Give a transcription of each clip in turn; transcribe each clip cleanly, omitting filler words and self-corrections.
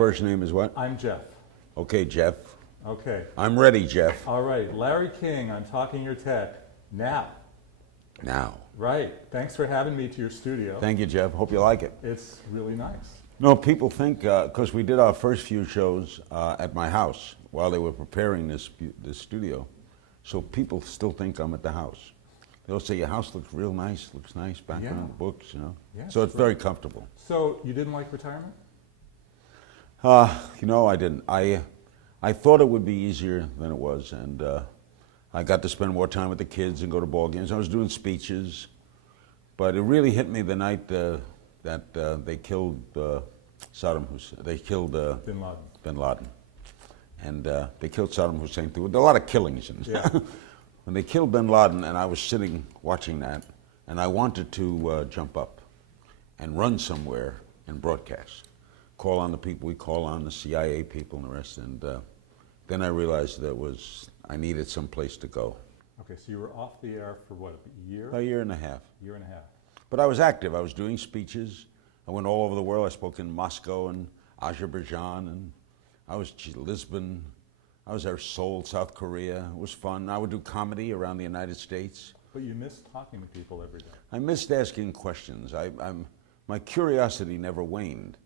first name is what? I'm Jeff. Okay, Jeff. Okay. I'm ready, Jeff. All right. Larry King, I'm Talking Your Tech. Now. Right. Thanks for having me to your studio. Thank you, Jeff. Hope you like it. It's really nice. No, people think, because we did our first few shows at my house while they were preparing this studio, so people still think I'm at the house. They'll say, your house looks real nice, looks nice, background, books, you know. Yeah, so it's very comfortable. So you didn't like retirement? You know, I didn't. I thought it would be easier than it was, and I got to spend more time with the kids and go to ball games. I was doing speeches, but it really hit me the night that they killed Saddam Hussein. They killed Bin Laden. And they killed Saddam Hussein. There were a lot of killings. When they killed Bin Laden, and I was sitting watching that, and I wanted to jump up and run somewhere and broadcast. Call on the people we call on, the CIA people and the rest. And then I realized I needed some place to go. Okay, so you were off the air for what, a year? A year and a half. Year and a half. But I was active. I was doing speeches. I went all over the world. I spoke in Moscow and Azerbaijan, and I was Lisbon. I was there, Seoul, South Korea. It was fun. I would do comedy around the United States. But you missed talking to people every day. I missed asking questions. My curiosity never waned.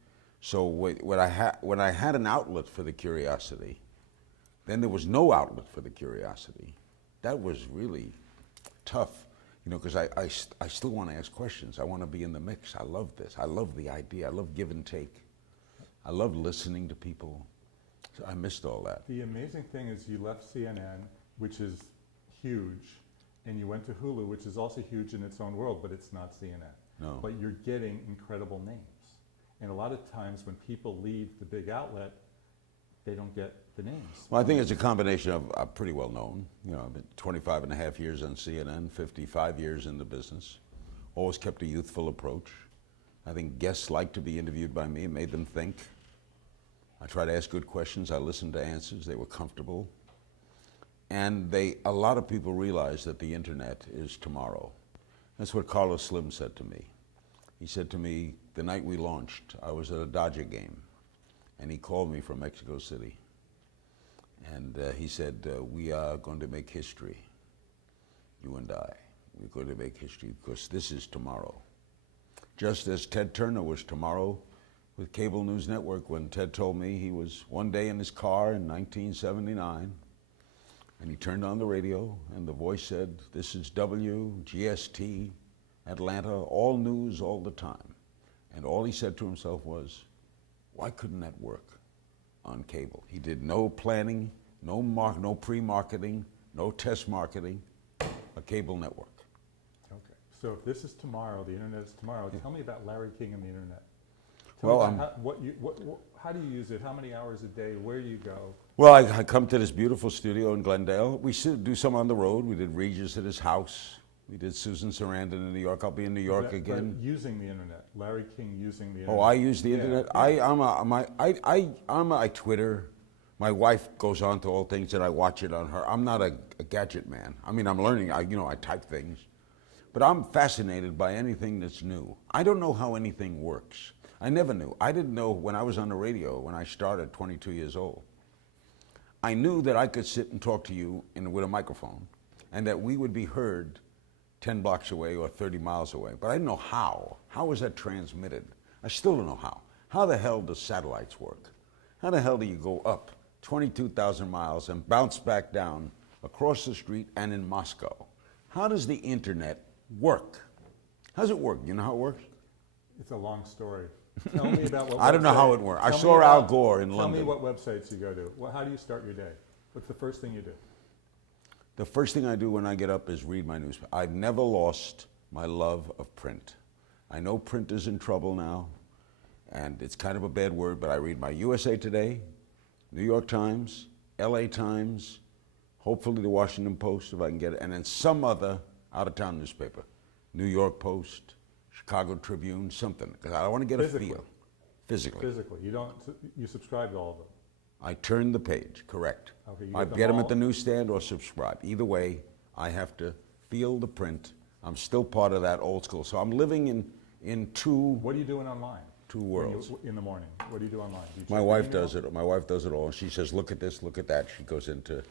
So when I had an outlet for the curiosity, then there was no outlet for the curiosity. That was really tough, you know, because I still want to ask questions. I want to be in the mix. I love this. I love the idea. I love give and take. I love listening to people. So I missed all that. The amazing thing is you left CNN, which is huge, and you went to Hulu, which is also huge in its own world, but it's not CNN. No. But you're getting incredible names. And a lot of times when people leave the big outlet, they don't get the names. Well, I think it's a combination of pretty well known. You know, I've been 25 and a half years on CNN, 55 years in the business. Always kept a youthful approach. I think guests like to be interviewed by me. It made them think. I try to ask good questions. I listened to answers. They were comfortable. And a lot of people realize that the internet is tomorrow. That's what Carlos Slim said to me. He said to me, the night we launched, I was at a Dodger game, and he called me from Mexico City. And he said, we are going to make history, you and I. We're going to make history because this is tomorrow. Just as Ted Turner was tomorrow with Cable News Network when Ted told me he was one day in his car in 1979, and he turned on the radio, and the voice said, this is WGST, Atlanta, all news all the time. And all he said to himself was, why couldn't that work on cable? He did no planning, no pre-marketing, no test marketing, a cable network. Okay, so if this is tomorrow, the internet is tomorrow, tell me about Larry King and the internet. How do you use it? How many hours a day? Where do you go? Well, I come to this beautiful studio in Glendale. We do some on the road. We did Regis at his house. We did Susan Sarandon in New York. I'll be in New York again. But using the internet, Larry King using the internet. Oh, I use the internet. I Twitter. My wife goes on to all things, and I watch it on her. I'm not a gadget man. I mean, I'm learning. I type things, but I'm fascinated by anything that's new. I don't know how anything works. I never knew. I didn't know when I was on the radio when I started, 22 years old. I knew that I could sit and talk to you with a microphone, and that we would be heard 10 blocks away or 30 miles away. But I didn't know how. How was that transmitted? I still don't know how. How the hell does satellites work? How the hell do you go up 22,000 miles and bounce back down across the street and in Moscow? How does the internet work? How does it work? You know how it works? It's a long story. Tell me about what I don't know how it works. I saw Al Gore in London. Tell me what websites you go to. How do you start your day? What's the first thing you do? The first thing I do when I get up is read my newspaper. I've never lost my love of print. I know print is in trouble now, and it's kind of a bad word, but I read my USA Today, New York Times, LA Times, hopefully the Washington Post if I can get it, and then some other out-of-town newspaper, New York Post, Chicago Tribune, something, because I want to get a feel. Physically. You subscribe to all of them? I turn the page, correct. Okay, I get them at the newsstand or subscribe. Either way, I have to feel the print. I'm still part of that old school. So I'm living in two. What are you doing online? Two when worlds. in the morning? What do you do online? Do you check My your wife email? does it. My wife does it all. She says, "Look at this, look at that." She goes into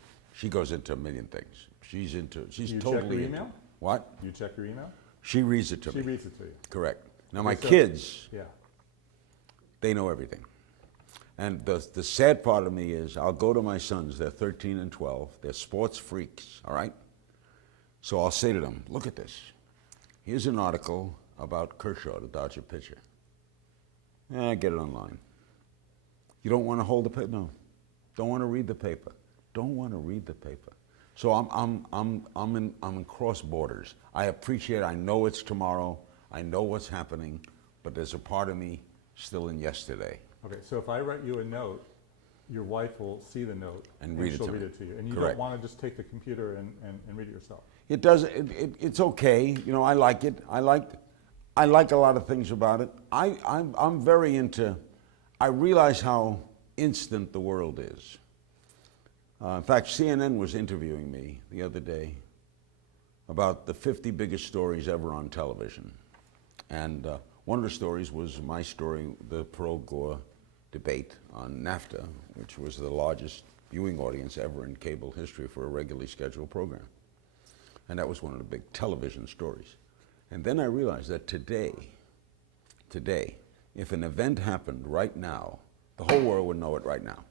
a million things. She's Do you check totally your into email? what? Do you check your email? She reads it to She me. reads it to you. Correct. Now my Okay, so- kids, Yeah. they know everything. And the sad part of me is I'll go to my sons, they're 13 and 12, they're sports freaks, all right? So I'll say to them, look at this. Here's an article about Kershaw, the Dodger pitcher. Get it online. You don't want to hold the paper? No. Don't want to read the paper. Don't want to read the paper. So I'm in cross borders. I appreciate, I know it's tomorrow, I know what's happening, but there's a part of me still in yesterday. Okay, so if I write you a note, your wife will see the note And read it she'll to read me. it to you. And you Correct. don't want to just take the computer and read it yourself. It does. It's okay. You know, I like it. I like a lot of things about it. I'm very into. I realize how instant the world is. In fact, CNN was interviewing me the other day about the 50 biggest stories ever on television, and one of the stories was my story, the pro-Gore debate on NAFTA, which was the largest viewing audience ever in cable history for a regularly scheduled program. And that was one of the big television stories. And then I realized that today, if an event happened right now, the whole world would know it right now.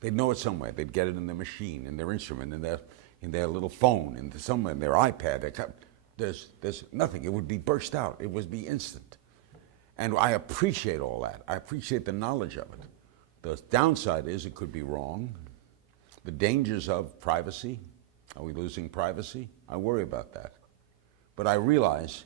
They'd know it somewhere. They'd get it in their machine, in their instrument, in their little phone, somewhere in their iPad. There's nothing. It would be burst out. It would be instant. And I appreciate all that. I appreciate the knowledge of it. The downside is it could be wrong. The dangers of privacy. Are we losing privacy? I worry about that. But I realize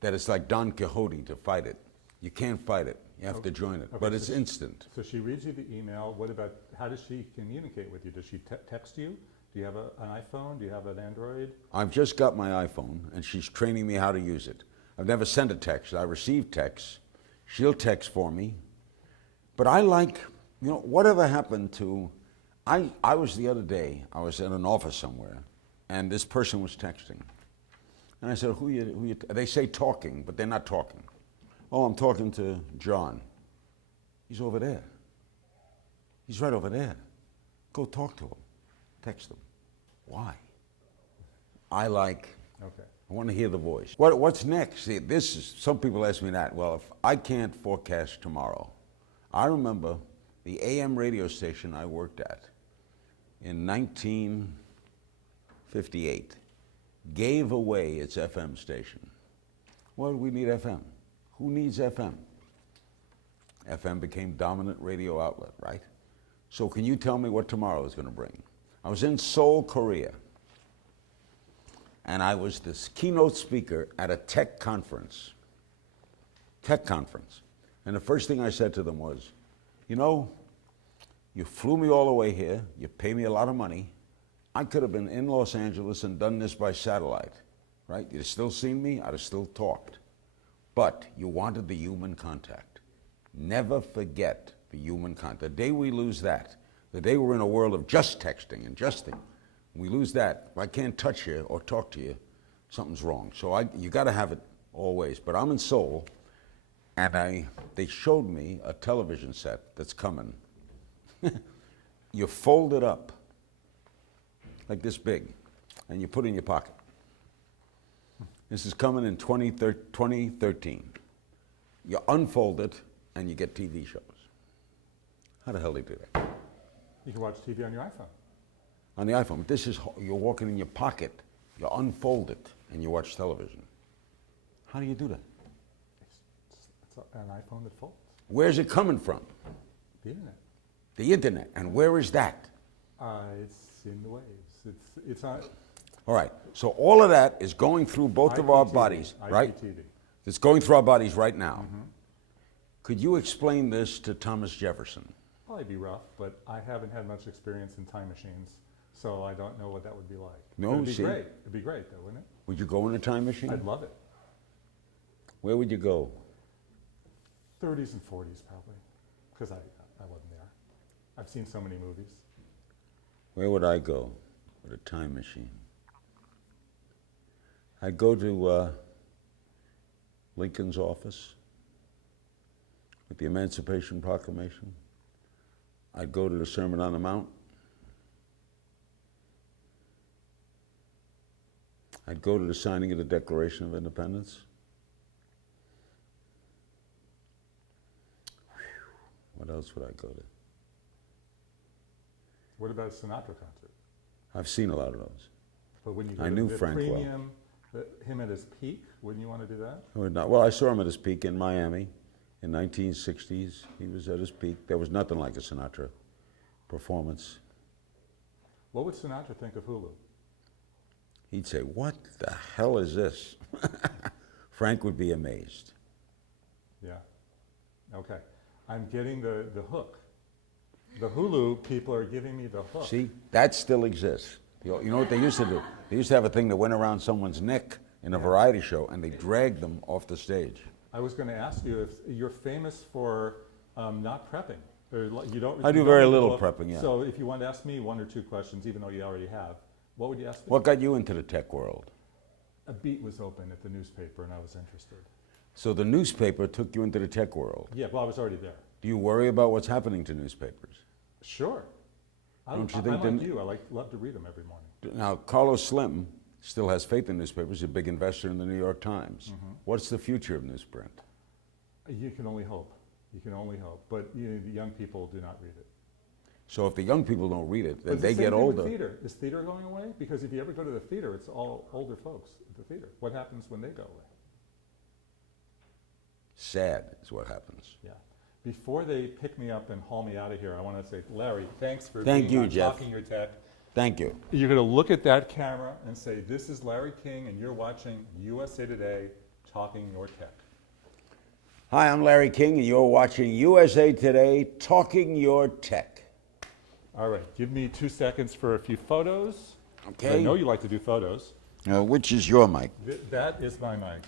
that it's like Don Quixote to fight it. You can't fight it. You have to join it. Okay, But it's instant. So she reads you the email. What about, how does she communicate with you? Does she text you? Do you have an iPhone? Do you have an Android? I've just got my iPhone, and she's training me how to use it. I've never sent a text. I receive texts. She'll text for me. But I like, you know, whatever happened to, I was the other day, I was in an office somewhere, and this person was texting. And I said, who you, they say talking, but they're not talking. Oh, I'm talking to John. He's over there. He's right over there. Go talk to him. Text him. Why? I want to hear the voice. What's next? See, some people ask me that. Well, if I can't forecast tomorrow, I remember the AM radio station I worked at in 1958 gave away its FM station. Well, we need FM. Who needs FM? FM became dominant radio outlet, right? So can you tell me what tomorrow is going to bring? I was in Seoul, Korea, and I was this keynote speaker at a tech conference. And the first thing I said to them was, you know, you flew me all the way here, you pay me a lot of money. I could have been in Los Angeles and done this by satellite, right? You'd have still seen me, I'd have still talked. But you wanted the human contact. Never forget the human contact. The day we lose that, the day we're in a world of just texting and we lose that. If I can't touch you or talk to you, something's wrong. So you got to have it always. But I'm in Seoul, and they showed me a television set that's coming. You fold it up like this big, and you put it in your pocket. This is coming in 2013. You unfold it, and you get TV shows. How the hell do they do that? You can watch TV on your iPhone. On the iPhone. This is, you're walking in your pocket, you unfold it, and you watch television. How do you do that? It's an iPhone that folds. Where's it coming from? The internet. The internet. And where is that? It's in the waves. It's on All right. So all of that is going through both of our IPTV, bodies, right? IPTV. It's going through our bodies right now. Mm-hmm. Could you explain this to Thomas Jefferson? Probably be rough, but I haven't had much experience in time machines, so I don't know what that would be like. No, But it'd be see? great. It'd be great, though, wouldn't it? Would you go in a time machine? I'd love it. Where would you go? 30s and 40s, probably, because I wasn't there. I've seen so many movies. Where would I go with a time machine? I'd go to Lincoln's office. with the Emancipation Proclamation. I'd go to the Sermon on the Mount. I'd go to the signing of the Declaration of Independence. What else would I go to? What about a Sinatra concert? I've seen a lot of those. But when you go I to knew the Frank well. premium, him at his peak, wouldn't you want to do that? I would not. Well, I saw him at his peak in Miami in 1960s. He was at his peak. There was nothing like a Sinatra performance. What would Sinatra think of Hulu? He'd say, "What the hell is this?" Frank would be amazed. Yeah. Okay. I'm getting the hook. The Hulu people are giving me the hook. See, that still exists. You know what they used to do? They used to have a thing that went around someone's neck in a variety show, and they dragged them off the stage. I was going to ask you if you're famous for not prepping. Or you don't. I do you very don't little go up- prepping, yeah. So if you want to ask me one or two questions, even though you already have, what would you ask me? What got you into the tech world? A beat was open at the newspaper, and I was interested. So the newspaper took you into the tech world. Yeah, well, I was already there. Do you worry about what's happening to newspapers? Sure. Don't you I'm think like the- you. I love to read them every morning. Now, Carlos Slim still has faith in newspapers. He's a big investor in the New York Times. What's the future of newsprint? You can only hope. You can only hope. But the young people do not read it. So if the young people don't read it, But then it's they the same get thing with older. theater. Is theater going away? Because if you ever go to the theater, it's all older folks at the theater. What happens when they go away? Sad is what happens. Yeah. Before they pick me up and haul me out of here, I want to say, Larry, thanks for Thank being you, on Jeff. Talking Your Tech. Thank you. You're going to look at that camera and say, this is Larry King, and you're watching USA Today, Talking Your Tech. Hi, I'm Larry King, and you're watching USA Today, Talking Your Tech. All right, give me 2 seconds for a few photos. Okay. I know you like to do photos. Which is your mic? That is my mic.